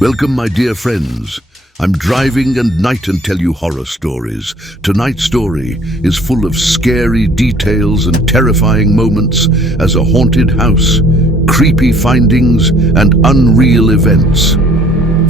Welcome, my dear friends. I'm driving at night and tell you horror stories. Tonight's story is full of scary details and terrifying moments as a haunted house, creepy findings, and unreal events.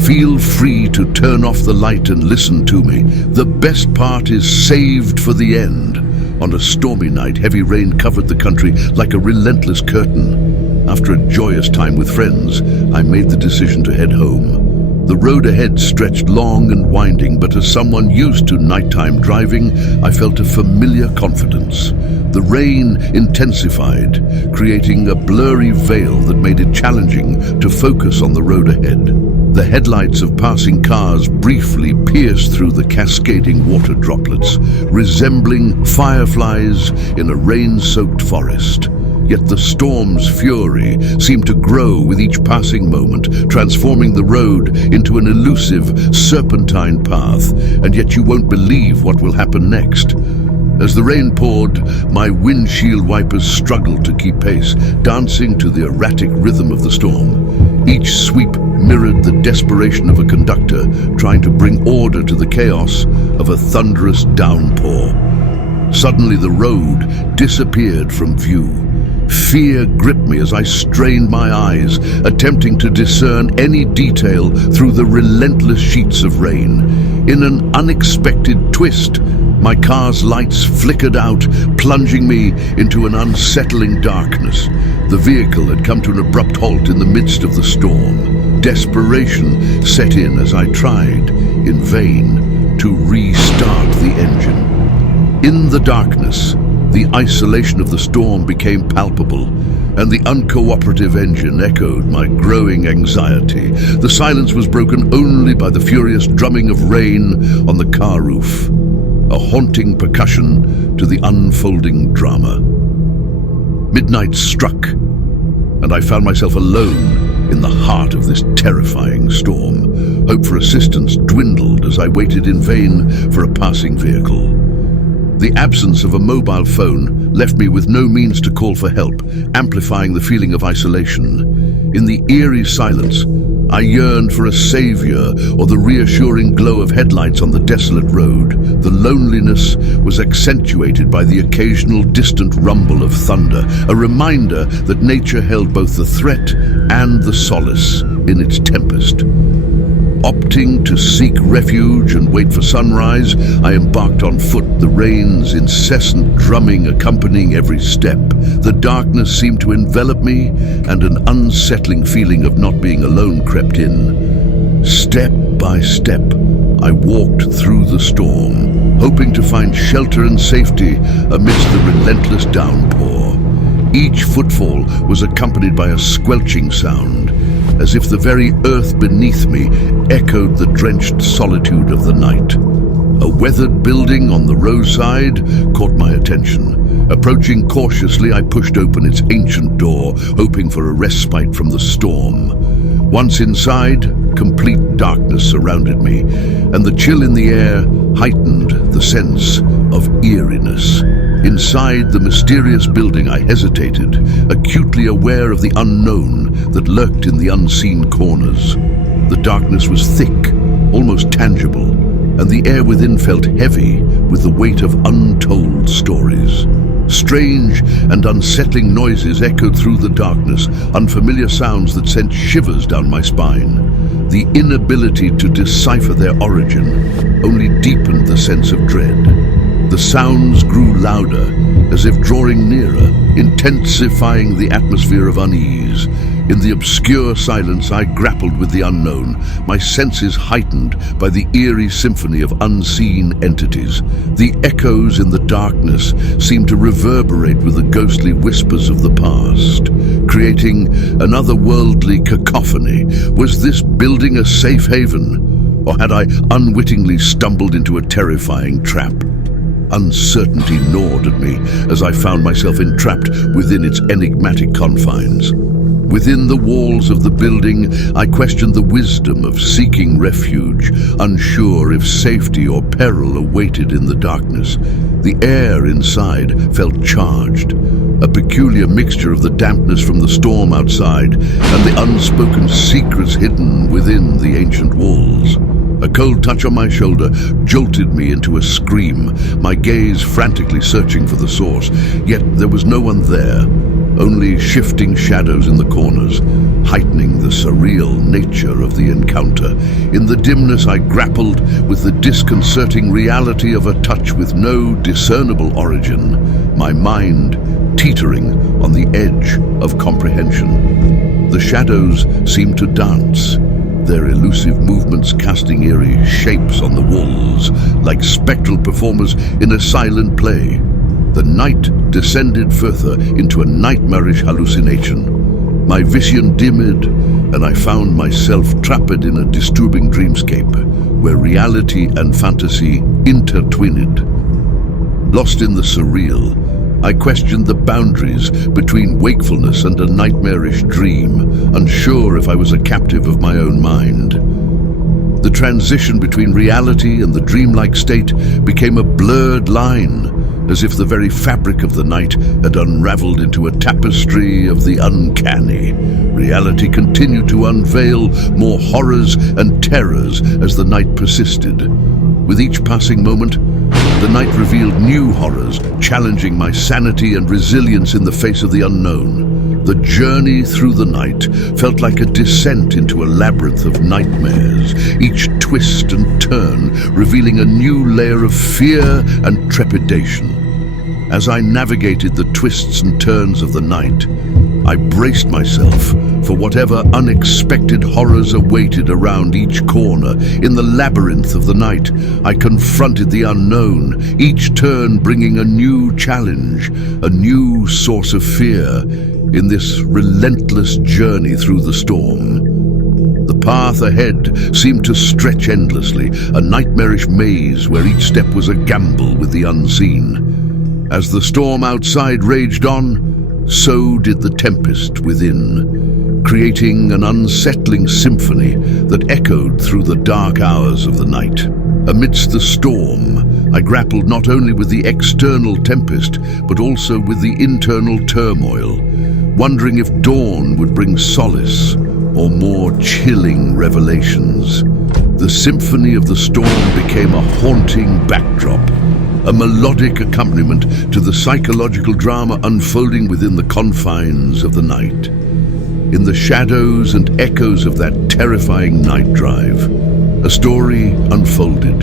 Feel free to turn off the light and listen to me. The best part is saved for the end. On a stormy night, heavy rain covered the country like a relentless curtain. After a joyous time with friends, I made the decision to head home. The road ahead stretched long and winding, but as someone used to nighttime driving, I felt a familiar confidence. The rain intensified, creating a blurry veil that made it challenging to focus on the road ahead. The headlights of passing cars briefly pierced through the cascading water droplets, resembling fireflies in a rain-soaked forest. Yet the storm's fury seemed to grow with each passing moment, transforming the road into an elusive, serpentine path, and yet you won't believe what will happen next. As the rain poured, my windshield wipers struggled to keep pace, dancing to the erratic rhythm of the storm. Each sweep mirrored the desperation of a conductor trying to bring order to the chaos of a thunderous downpour. Suddenly the road disappeared from view. Fear gripped me as I strained my eyes, attempting to discern any detail through the relentless sheets of rain. In an unexpected twist, my car's lights flickered out, plunging me into an unsettling darkness. The vehicle had come to an abrupt halt in the midst of the storm. Desperation set in as I tried, in vain, to restart the engine. In the darkness, the isolation of the storm became palpable, and the uncooperative engine echoed my growing anxiety. The silence was broken only by the furious drumming of rain on the car roof, a haunting percussion to the unfolding drama. Midnight struck, and I found myself alone in the heart of this terrifying storm. Hope for assistance dwindled as I waited in vain for a passing vehicle. The absence of a mobile phone left me with no means to call for help, amplifying the feeling of isolation. In the eerie silence, I yearned for a savior or the reassuring glow of headlights on the desolate road. The loneliness was accentuated by the occasional distant rumble of thunder, a reminder that nature held both the threat and the solace in its tempest. Opting to seek refuge and wait for sunrise, I embarked on foot, the rain's incessant drumming accompanying every step. The darkness seemed to envelop me, and an unsettling feeling of not being alone crept in. Step by step, I walked through the storm, hoping to find shelter and safety amidst the relentless downpour. Each footfall was accompanied by a squelching sound, as if the very earth beneath me echoed the drenched solitude of the night. A weathered building on the roadside caught my attention. Approaching cautiously, I pushed open its ancient door, hoping for a respite from the storm. Once inside, complete darkness surrounded me, and the chill in the air heightened the sense of eeriness. Inside the mysterious building, I hesitated, acutely aware of the unknown that lurked in the unseen corners. The darkness was thick, almost tangible, and the air within felt heavy with the weight of untold stories. Strange and unsettling noises echoed through the darkness, unfamiliar sounds that sent shivers down my spine. The inability to decipher their origin only deepened the sense of dread. The sounds grew louder, as if drawing nearer, intensifying the atmosphere of unease. In the obscure silence, I grappled with the unknown, my senses heightened by the eerie symphony of unseen entities. The echoes in the darkness seemed to reverberate with the ghostly whispers of the past, creating an otherworldly cacophony. Was this building a safe haven, or had I unwittingly stumbled into a terrifying trap? Uncertainty gnawed at me as I found myself entrapped within its enigmatic confines. Within the walls of the building, I questioned the wisdom of seeking refuge, unsure if safety or peril awaited in the darkness. The air inside felt charged, a peculiar mixture of the dampness from the storm outside and the unspoken secrets hidden within the ancient walls. A cold touch on my shoulder jolted me into a scream, my gaze frantically searching for the source. Yet there was no one there, only shifting shadows in the corners, heightening the surreal nature of the encounter. In the dimness, I grappled with the disconcerting reality of a touch with no discernible origin, my mind teetering on the edge of comprehension. The shadows seemed to dance, their elusive movements casting eerie shapes on the walls, like spectral performers in a silent play. The night descended further into a nightmarish hallucination. My vision dimmed, and I found myself trapped in a disturbing dreamscape, where reality and fantasy intertwined. Lost in the surreal, I questioned the boundaries between wakefulness and a nightmarish dream, unsure if I was a captive of my own mind. The transition between reality and the dreamlike state became a blurred line, as if the very fabric of the night had unraveled into a tapestry of the uncanny. Reality continued to unveil more horrors and terrors as the night persisted. With each passing moment, the night revealed new horrors, challenging my sanity and resilience in the face of the unknown. The journey through the night felt like a descent into a labyrinth of nightmares, each twist and turn revealing a new layer of fear and trepidation. As I navigated the twists and turns of the night, I braced myself for whatever unexpected horrors awaited around each corner. In the labyrinth of the night, I confronted the unknown, each turn bringing a new challenge, a new source of fear in this relentless journey through the storm. The path ahead seemed to stretch endlessly, a nightmarish maze where each step was a gamble with the unseen. As the storm outside raged on, so did the tempest within, creating an unsettling symphony that echoed through the dark hours of the night. Amidst the storm, I grappled not only with the external tempest, but also with the internal turmoil, wondering if dawn would bring solace or more chilling revelations. The symphony of the storm became a haunting backdrop, a melodic accompaniment to the psychological drama unfolding within the confines of the night. In the shadows and echoes of that terrifying night drive, a story unfolded,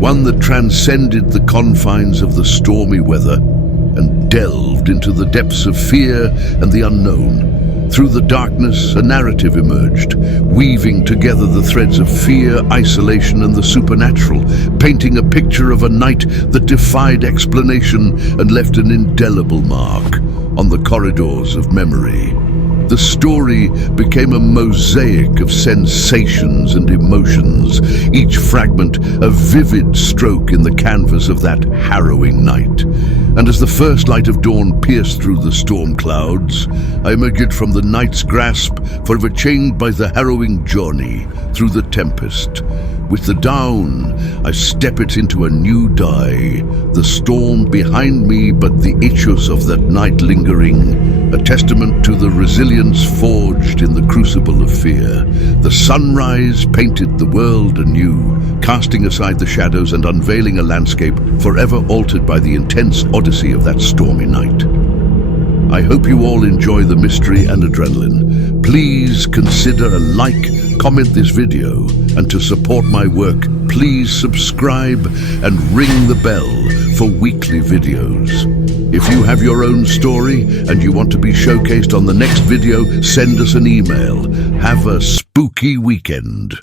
one that transcended the confines of the stormy weather and delved into the depths of fear and the unknown. Through the darkness, a narrative emerged, weaving together the threads of fear, isolation, and the supernatural, painting a picture of a night that defied explanation and left an indelible mark on the corridors of memory. The story became a mosaic of sensations and emotions, each fragment a vivid stroke in the canvas of that harrowing night. And as the first light of dawn pierced through the storm clouds, I emerged from the night's grasp, forever chained by the harrowing journey through the tempest. With the dawn, I stepped into a new day, the storm behind me, but the echoes of that night lingering, a testament to the resilience forged in the crucible of fear. The sunrise painted the world anew, casting aside the shadows and unveiling a landscape forever altered by the intense odyssey of that stormy night. I hope you all enjoy the mystery and adrenaline. Please consider a like, comment this video, and to support my work, please subscribe and ring the bell for weekly videos. If you have your own story and you want to be showcased on the next video, send us an email. Have a spooky weekend.